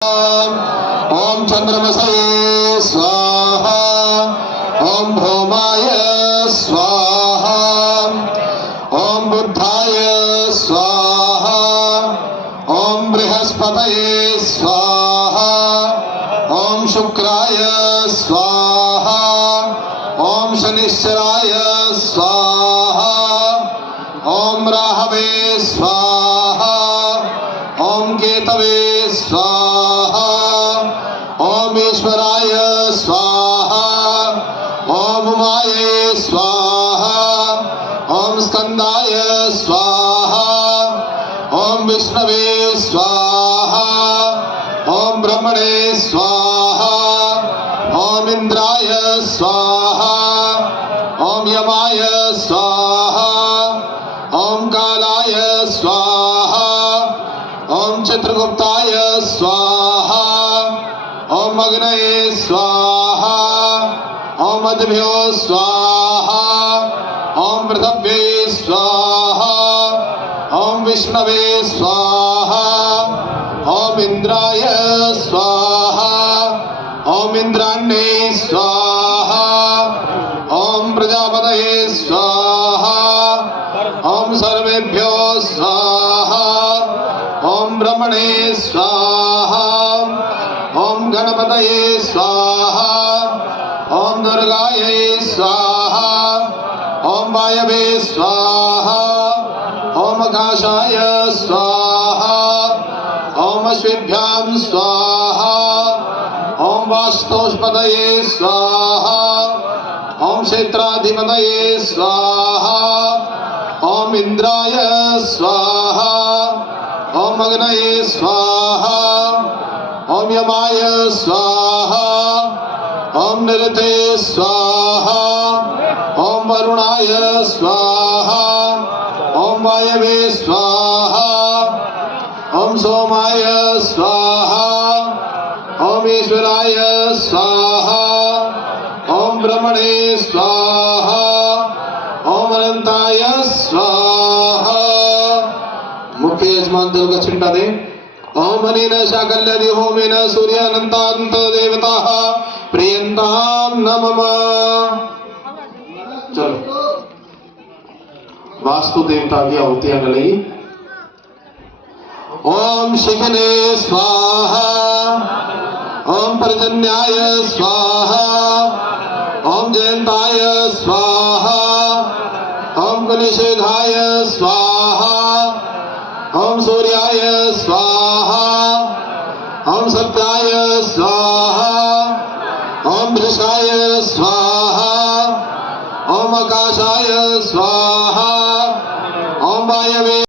ओम चंद्रमसये स्वाहा। ओम भौमाय स्वाहा। ओम बुद्धाय स्वाहा। ओम बृहस्पतये स्वाहा। ओम शुक्राय स्वाहा। ओम शनिश्चराय स्वाहा। ओम राहवे स्वाहा। ओम केतवे स्वाहा। ओम ईश्वराय स्वाहा। ओम उमाये स्वाहा। ओम स्कंदाय स्वाहा। ओम विष्णवे स्वाहा। ओम ब्रह्मणे स्वाहा। ओम इंद्राय स्वाहा। ओम यमाय स्वाहा। ओम कालाय स्वाहा। ओम चित्रगुप्ताय स्वाहा। ओम अग्नये स्वाहा। ओम अदिभ्यो स्वाहा। ओम पृथव्ये स्वाहा। ओम विष्णवे स्वाहा। ओम इंद्राय स्वाहा। ओम इंद्राण्ये स्वाहा। ओम प्रजापतये स्वाहा। ओम सर्वेभ्यो स्वाहा। ओम ब्रह्मणे स्वाहा। ओम गणपतये स्वाहा। ओम दुर्गायै स्वाहा। ओम वायवे स्वाहा। ओम आकाशाय स्वाहा। ओम अश्विभ्यां स्वाहा। ओम वास्तोष्पतये स्वाहा। ओम क्षेत्राधिपतये स्वाहा। ओम इंद्राय स्वाहा। ओम अग्नये स्वाहा। ओम यमाय स्वाहा। ओम निरते स्वाहा। ओम वरुणाय स्वाहा। ओम वायवे स्वाहा। ओम सोमाय स्वाहा। ओम ईश्वराय स्वाहा। ओम ब्रह्मणे स्वाहा। ओम अनंताय स्वाहा। मुख्य यजमान दल का चिंता दे। ओम अनेन शाकल्यदि होमेन सूर्यानंतांत देवताः प्रियंताम नमः। चलो वास्तु देवता की आहुतियां गई। ओम शिखने स्वाहा। ओम पर्जन्याय स्वाहा। ओम जयंताय स्वाहा। ओम कुलशेखाय स्वाहा। ओम सूर्याय स्वाहा। ओम सत्याय स्वाहा। ओम वृषाय स्वाहा। ओम आकाशाय स्वाहा। ओम वायवे